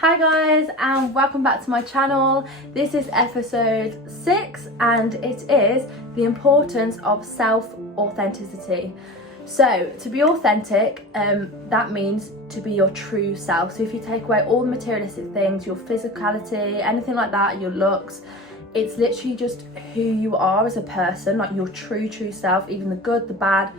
Hi guys, and welcome back to my channel. This is episode 6 and it is the importance of self-authenticity. So to be authentic, that means to be your true self. So if you take away all the materialistic things, your physicality, anything like that, your looks, it's literally just who you are as a person, like your true self, even the good, the bad,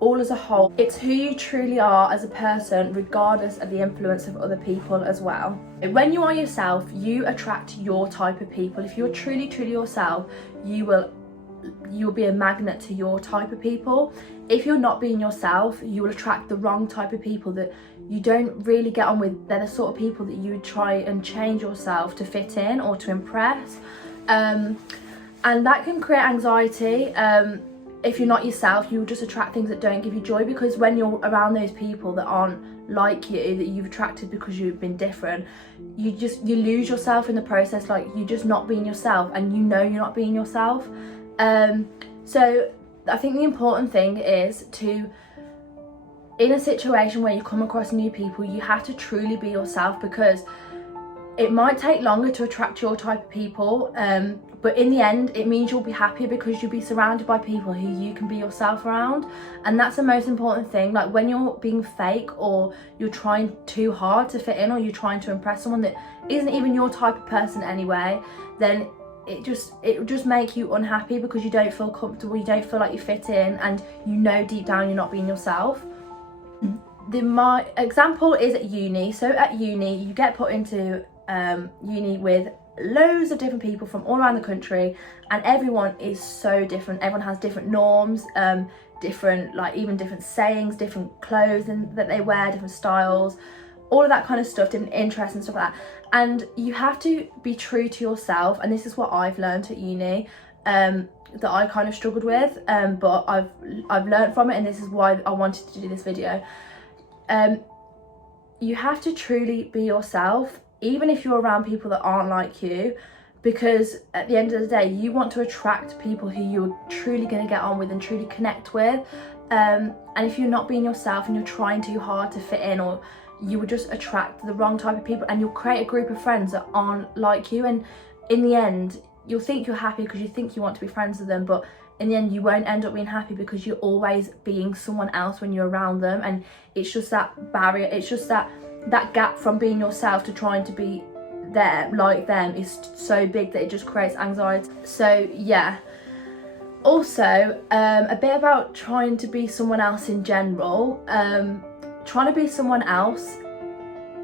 all as a whole. It's who you truly are as a person, regardless of the influence of other people as well. When you are yourself, you attract your type of people. If you're truly yourself, you will be a magnet to your type of people. If you're not being yourself, you will attract the wrong type of people that you don't really get on with. They're the sort of people that you would try and change yourself to fit in or to impress, and that can create anxiety. If you're not yourself, you will just attract things that don't give you joy, because when you're around those people that aren't like you, that you've attracted because you've been different, you lose yourself in the process. Like, you're just not being yourself, and you know you're not being yourself. So I think the important thing is to, in a situation where you come across new people, you have to truly be yourself, because it might take longer to attract your type of people, but in the end it means you'll be happier because you'll be surrounded by people who you can be yourself around. And that's the most important thing. Like, when you're being fake, or you're trying too hard to fit in, or you're trying to impress someone that isn't even your type of person anyway, then it will just make you unhappy, because you don't feel comfortable, you don't feel like you fit in, and you know deep down you're not being yourself. My example is at uni. So at uni, you get put into uni with loads of different people from all around the country, and everyone is so different. Everyone has different norms, different, like, even different sayings, different clothes that they wear, different styles, all of that kind of stuff, different interests and stuff like that. And you have to be true to yourself, and this is what I've learned at uni, that I kind of struggled with, but I've learned from it, and this is why I wanted to do this video. You have to truly be yourself, even if you're around people that aren't like you, because at the end of the day, you want to attract people who you're truly going to get on with and truly connect with. And if you're not being yourself and you're trying too hard to fit in, or you will just attract the wrong type of people, and you'll create a group of friends that aren't like you, and in the end you'll think you're happy because you think you want to be friends with them, but in the end you won't end up being happy, because you're always being someone else when you're around them. And it's just that barrier, it's just that gap from being yourself to trying to be like them is so big that it just creates anxiety. So yeah, also a bit about trying to be someone else in general. Trying to be someone else,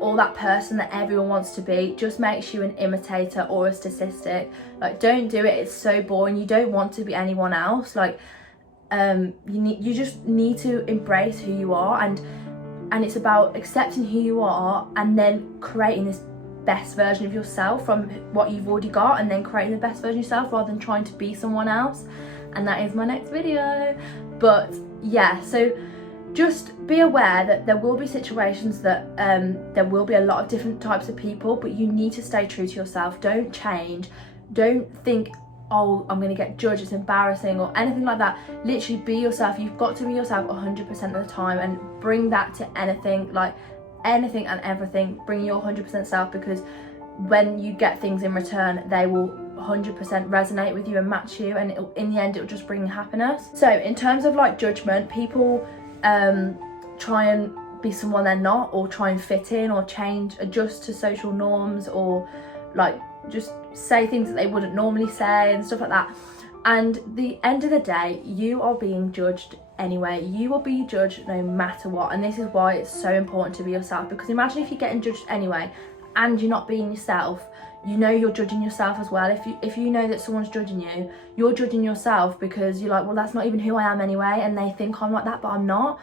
or that person that everyone wants to be, just makes you an imitator or a statistic. Like, don't do it, it's so boring. You don't want to be anyone else. Like, you just need to embrace who you are, and it's about accepting who you are, and then creating this best version of yourself from what you've already got, and then creating the best version of yourself rather than trying to be someone else. And that is my next video. But yeah, so just be aware that there will be situations that there will be a lot of different types of people, but you need to stay true to yourself. Don't change. Don't think, oh, I'm going to get judged, it's embarrassing, or anything like that. Literally be yourself. You've got to be yourself 100% of the time, and bring that to anything, like anything and everything. Bring your 100% self, because when you get things in return, they will 100% resonate with you and match you, and in the end it'll just bring happiness. So in terms of like judgment, people try and be someone they're not, or try and fit in, or adjust to social norms, or like just say things that they wouldn't normally say and stuff like that. And the end of the day, you are being judged anyway. You will be judged no matter what, and this is why it's so important to be yourself. Because imagine if you're getting judged anyway and you're not being yourself, you know you're judging yourself as well. If you know that someone's judging you, you're judging yourself, because you're like, well, that's not even who I am anyway, and they think I'm like that, but I'm not.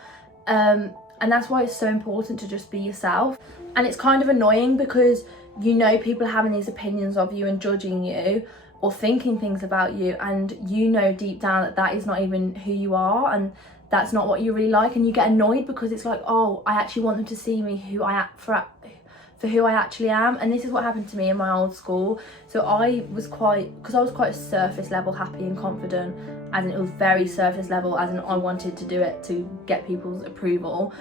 And that's why it's so important to just be yourself. And it's kind of annoying, because you know people are having these opinions of you and judging you, or thinking things about you, and you know deep down that that is not even who you are, and that's not what you really like. And you get annoyed, because it's like, oh, I actually want them to see me for who I actually am. And this is what happened to me in my old school. So I was quite surface level happy and confident, as in it was very surface level, as in I wanted to do it to get people's approval.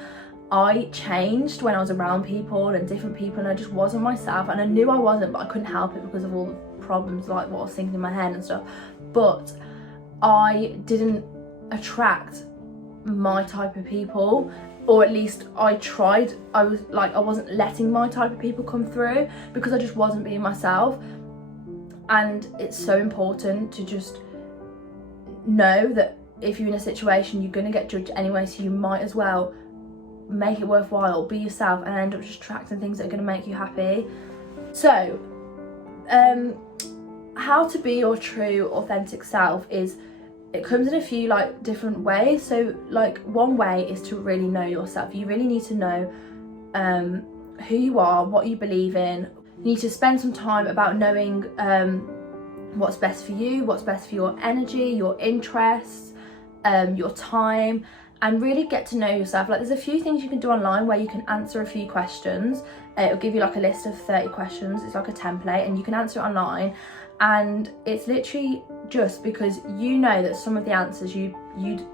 I changed when I was around people and different people, and I just wasn't myself, and I knew I wasn't, but I couldn't help it because of all the problems, like what I was thinking in my head and stuff. But I didn't attract my type of people, or at least I tried. I wasn't letting my type of people come through because I just wasn't being myself. And it's so important to just know that if you're in a situation, you're going to get judged anyway, so you might as well make it worthwhile, be yourself, and end up just attracting things that are going to make you happy. So how to be your true authentic self is, it comes in a few like different ways. So like one way is to really know yourself. You really need to know who you are, what you believe in. You need to spend some time about knowing what's best for you, what's best for your energy, your interests, your time, and really get to know yourself. Like there's a few things you can do online where you can answer a few questions. It'll give you like a list of 30 questions. It's like a template, and you can answer it online. And it's literally just because you know that some of the answers you'd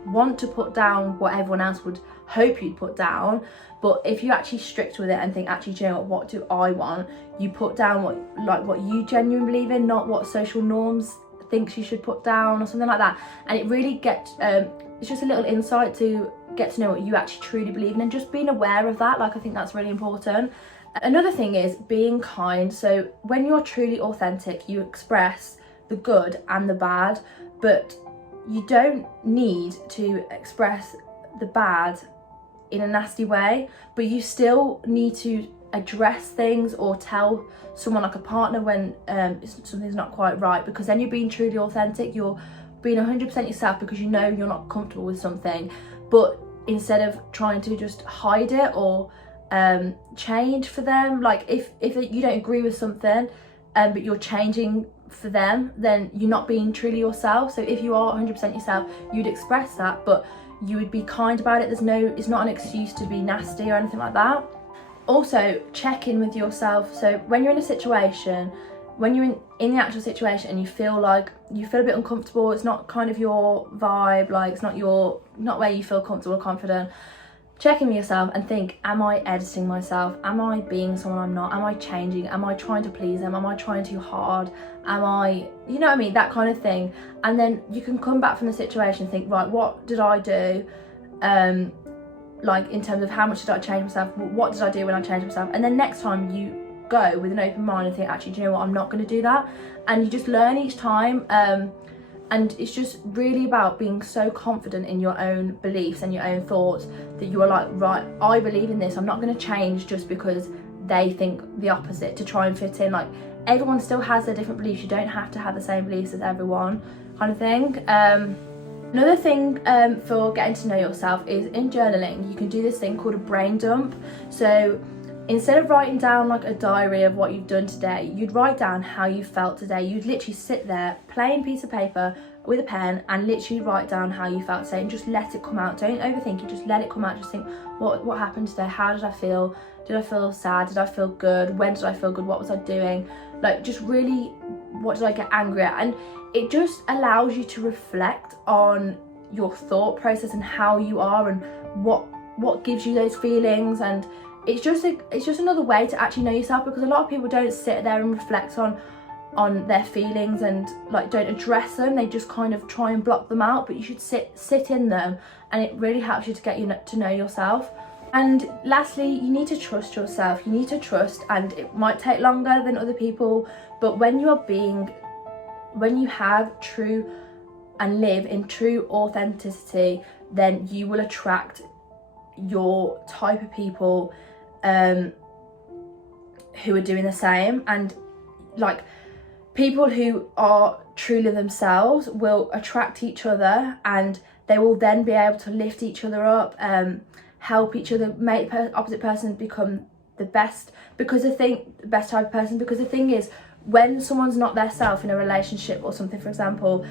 want to put down what everyone else would hope you'd put down, but if you're actually strict with it and think, actually, do you know what do I want, you put down what you genuinely believe in, not what social norms thinks you should put down or something like that. And it really gets it's just a little insight to get to know what you actually truly believe in, and just being aware of that. Like I think that's really important. Another thing is being kind. So when you're truly authentic, you express the good and the bad, but you don't need to express the bad in a nasty way, but you still need to address things or tell someone, like a partner, when something's not quite right, because then you're being truly authentic. You're being 100% yourself because you know you're not comfortable with something, but instead of trying to just hide it or change for them, like if you don't agree with something but you're changing for them, then you're not being truly yourself. So if you are 100% yourself, you'd express that, but you would be kind about it. It's not an excuse to be nasty or anything like that. Also, check in with yourself. So when you're in a situation, when you're in the actual situation and you feel a bit uncomfortable, it's not kind of your vibe, like it's not where you feel comfortable or confident, check in with yourself and think, am I editing myself? Am I being someone I'm not? Am I changing? Am I trying to please them? Am I trying too hard? Am I, you know what I mean? That kind of thing. And then you can come back from the situation and think, right, what did I do? Like in terms of how much did I change myself? What did I do when I changed myself? And then next time you go with an open mind and think, actually, do you know what? I'm not going to do that. And you just learn each time. And it's just really about being so confident in your own beliefs and your own thoughts that you are like, right, I believe in this. I'm not going to change just because they think the opposite to try and fit in. Like everyone still has their different beliefs. You don't have to have the same beliefs as everyone, kind of thing. Another thing for getting to know yourself is in journaling. You can do this thing called a brain dump. So instead of writing down like a diary of what you've done today, you'd write down how you felt today. You'd literally sit there, plain piece of paper with a pen, and literally write down how you felt today and just let it come out. Don't overthink it, just let it come out. Just think, what happened today? How did I feel? Did I feel sad? Did I feel good? When did I feel good? What was I doing? Like just really, what did I get angry at? And it just allows you to reflect on your thought process and how you are and what gives you those feelings. And it's just another way to actually know yourself, because a lot of people don't sit there and reflect on their feelings and like don't address them. They just kind of try and block them out, but you should sit in them, and it really helps you to get to know yourself. And lastly, you need to trust yourself. You need to trust, and it might take longer than other people, but when you have true and live in true authenticity, then you will attract your type of people who are doing the same. And like people who are truly themselves will attract each other, and they will then be able to lift each other up, help each other, make the opposite person become the best best type of person. Because the thing is, when someone's not their self in a relationship or something, for example,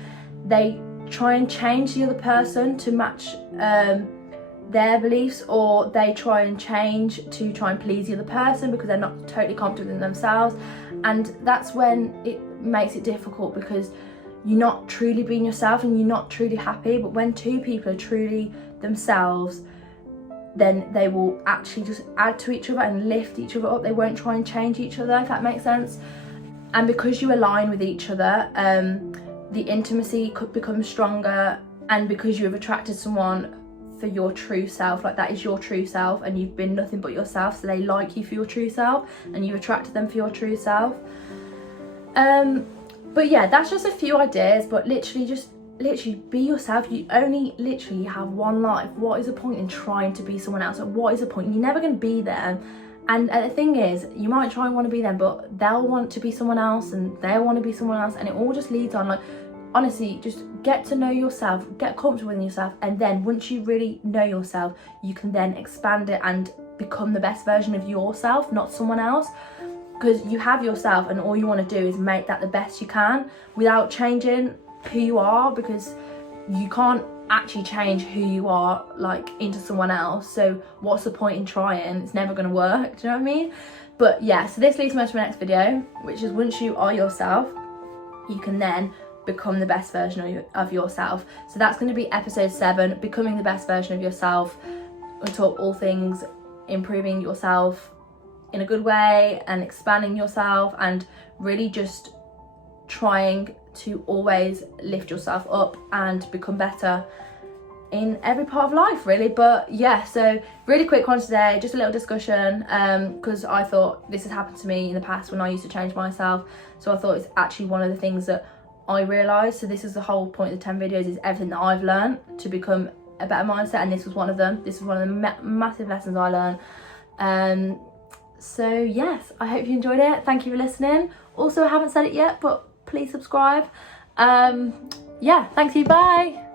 they try and change the other person to match their beliefs, or they try and change to try and please the other person because they're not totally confident in themselves. And that's when it makes it difficult, because you're not truly being yourself and you're not truly happy. But when two people are truly themselves, then they will actually just add to each other and lift each other up. They won't try and change each other, if that makes sense. And because you align with each other, the intimacy could become stronger, and because you have attracted someone for your true self, like that is your true self, and you've been nothing but yourself, so they like you for your true self, and you attracted them for your true self. But yeah, that's just a few ideas, but literally be yourself. You only literally have one life. What is the point in trying to be someone else? Like, what is the point? You're never going to be them. And the thing is, you might try and want to be them, but they'll want to be someone else, and they'll want to be someone else, and it all just leads on. Like, honestly, just get to know yourself, get comfortable with yourself, and then once you really know yourself, you can then expand it and become the best version of yourself, not someone else. Because you have yourself, and all you want to do is make that the best you can without changing who you are, because you can't actually change who you are like into someone else. So what's the point in trying? It's never going to work. Do you know what I mean? But yeah, so this leads me to my next video, which is once you are yourself, you can then become the best version of yourself. So that's going to be episode 7, becoming the best version of yourself. We'll talk all things improving yourself in a good way and expanding yourself, and really just trying to always lift yourself up and become better in every part of life, really. But yeah, so really quick one today, just a little discussion, because I thought this has happened to me in the past when I used to change myself. So I thought it's actually one of the things that I realised. So this is the whole point of the 10 videos, is everything that I've learned to become a better mindset, and this was one of them. This is one of the massive lessons I learned. So yes, I hope you enjoyed it. Thank you for listening. Also, I haven't said it yet, but please subscribe. Yeah, thank you, bye.